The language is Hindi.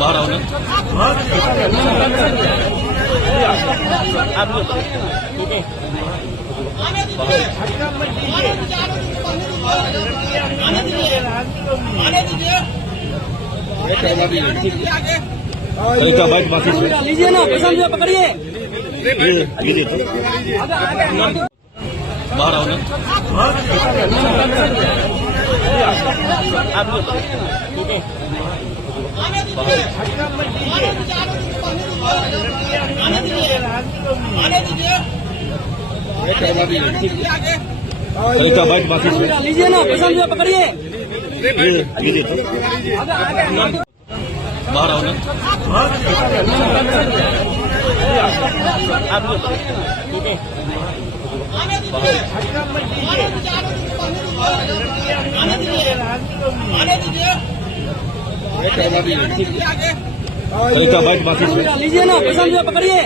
बाहर आओ ना। का बाइक वापस लीजिए ना, प्रशांत जी पकड़िए। बाहर आओ ना। का बाइक वापस लीजिए ना, प्रशांत जी पकड़िए। बाहर आओ ना। का बाइक वापस लीजिए ना, प्रशांत जी पकड़िए।